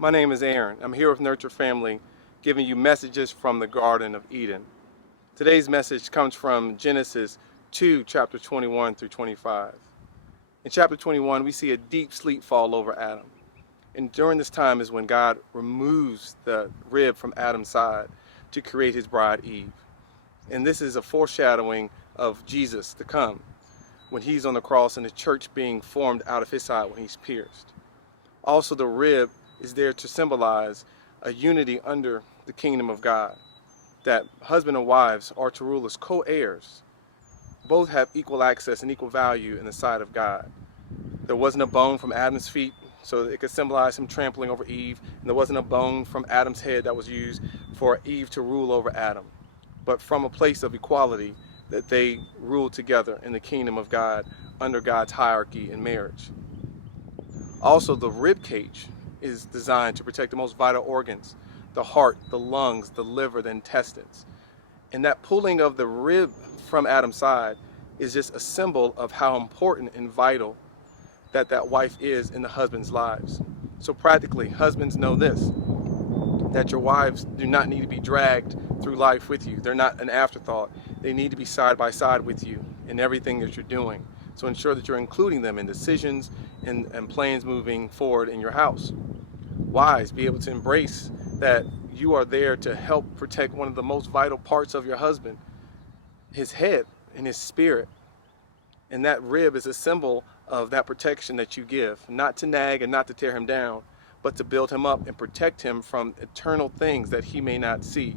My name is Aaron. I'm here with Nurture Family, giving you messages from the Garden of Eden. Today's message comes from Genesis 2, chapter 21 through 25. In chapter 21, we see a deep sleep fall over Adam. And during this time is when God removes the rib from Adam's side to create his bride Eve. And this is a foreshadowing of Jesus to come, when he's on the cross and the church being formed out of his side when he's pierced. Also, the rib is there to symbolize a unity under the kingdom of God, that husband and wives are to rule as co-heirs. Both have equal access and equal value in the sight of God. There wasn't a bone from Adam's feet, so it could symbolize him trampling over Eve, and there wasn't a bone from Adam's head that was used for Eve to rule over Adam, but from a place of equality that they ruled together in the kingdom of God under God's hierarchy in marriage. Also, the rib cage is designed to protect the most vital organs, the heart, the lungs, the liver, the intestines. And that pulling of the rib from Adam's side is just a symbol of how important and vital that wife is in the husband's lives. So practically, husbands know this, that your wives do not need to be dragged through life with you. They're not an afterthought. They need to be side by side with you in everything that you're doing. So ensure that you're including them in decisions and plans moving forward in your house. Wives, be able to embrace that you are there to help protect one of the most vital parts of your husband, his head and his spirit. And that rib is a symbol of that protection that you give, not to nag and not to tear him down, but to build him up and protect him from eternal things that he may not see.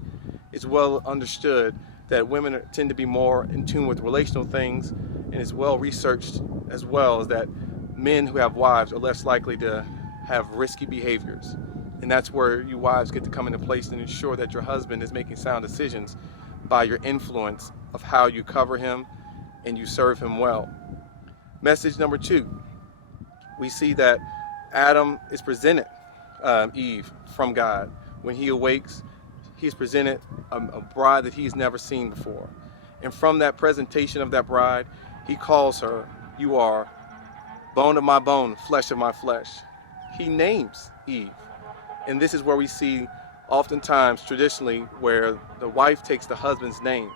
It's well understood that women tend to be more in tune with relational things, and it's well researched as well as that men who have wives are less likely to have risky behaviors. And that's where you wives get to come into place and ensure that your husband is making sound decisions by your influence of how you cover him and you serve him well. Message number 2, we see that Adam is presented Eve from God. When he awakes, he's presented a bride that he's never seen before. And from that presentation of that bride, he calls her, "You are bone of my bone, flesh of my flesh." He names Eve. And this is where we see oftentimes traditionally where the wife takes the husband's name.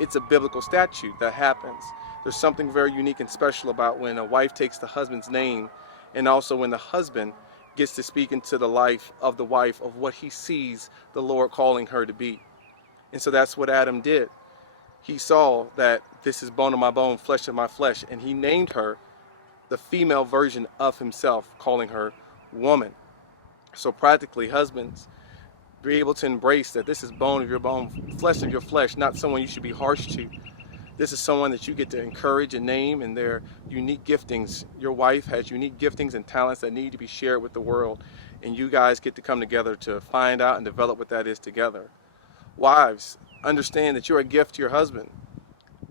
It's a biblical statute that happens. There's something very unique and special about when a wife takes the husband's name, and also when the husband gets to speak into the life of the wife of what he sees the Lord calling her to be. And so that's what Adam did. He saw that this is bone of my bone, flesh of my flesh, and he named her the female version of himself, calling her woman. So practically, husbands, be able to embrace that this is bone of your bone, flesh of your flesh, not someone you should be harsh to. This is someone that you get to encourage and name, and their unique giftings. Your wife has unique giftings and talents that need to be shared with the world, and you guys get to come together to find out and develop what that is together. Wives, understand that you're a gift to your husband.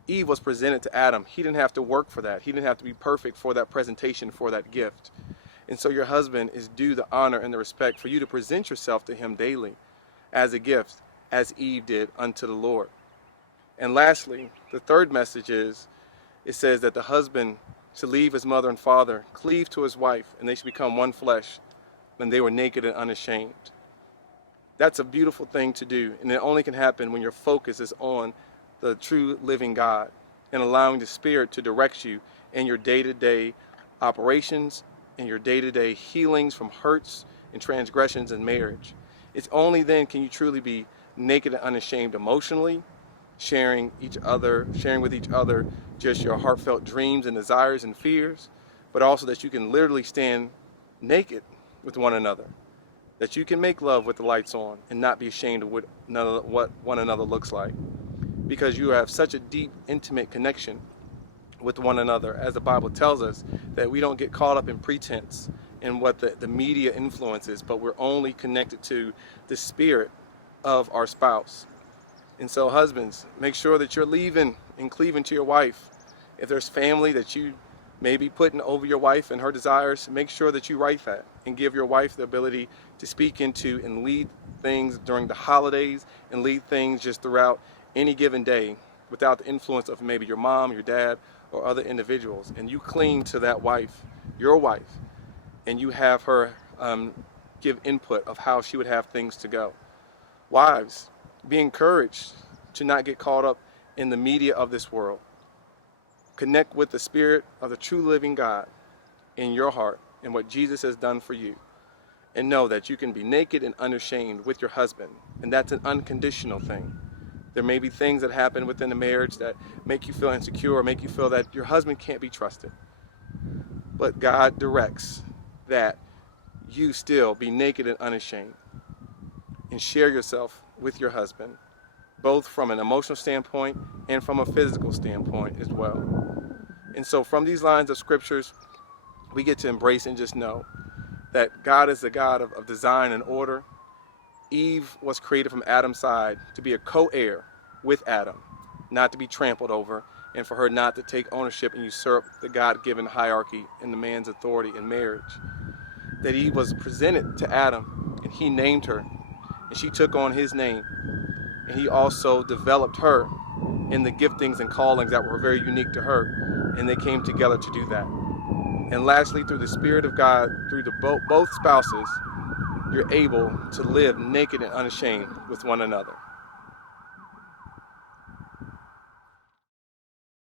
Eve was presented to Adam. He didn't have to work for that. He didn't have to be perfect for that presentation, for that gift. And so your husband is due the honor and the respect for you to present yourself to him daily as a gift, as Eve did unto the Lord. And lastly, the third message is, it says that the husband should leave his mother and father, cleave to his wife, and they should become one flesh when they were naked and unashamed. That's a beautiful thing to do, and it only can happen when your focus is on the true living God and allowing the Spirit to direct you in your day-to-day operations, in your day-to-day healings from hurts and transgressions in marriage. It's only then can you truly be naked and unashamed emotionally, sharing with each other just your heartfelt dreams and desires and fears, but also that you can literally stand naked with one another, that you can make love with the lights on and not be ashamed of what one another looks like, because you have such a deep, intimate connection with one another, as the Bible tells us, that we don't get caught up in pretense and what the media influences, but we're only connected to the spirit of our spouse. And so husbands, make sure that you're leaving and cleaving to your wife. If there's family that you may be putting over your wife and her desires, make sure that you write that and give your wife the ability to speak into and lead things during the holidays and lead things just throughout any given day without the influence of maybe your mom, your dad, or other individuals. And you cling to that wife, your wife, and you have her give input of how she would have things to go. Wives, be encouraged to not get caught up in the media of this world. Connect with the Spirit of the true living God in your heart and what Jesus has done for you. And know that you can be naked and unashamed with your husband. And that's an unconditional thing. There may be things that happen within the marriage that make you feel insecure or make you feel that your husband can't be trusted. But God directs that you still be naked and unashamed and share yourself with your husband, both from an emotional standpoint and from a physical standpoint as well. And so from these lines of scriptures, we get to embrace and just know that God is the God of design and order. Eve was created from Adam's side to be a co-heir with Adam, not to be trampled over, and for her not to take ownership and usurp the God-given hierarchy in the man's authority in marriage. That Eve was presented to Adam, and he named her, and she took on his name. And he also developed her in the giftings and callings that were very unique to her, and they came together to do that. And lastly, through the Spirit of God, through both spouses, you're able to live naked and unashamed with one another.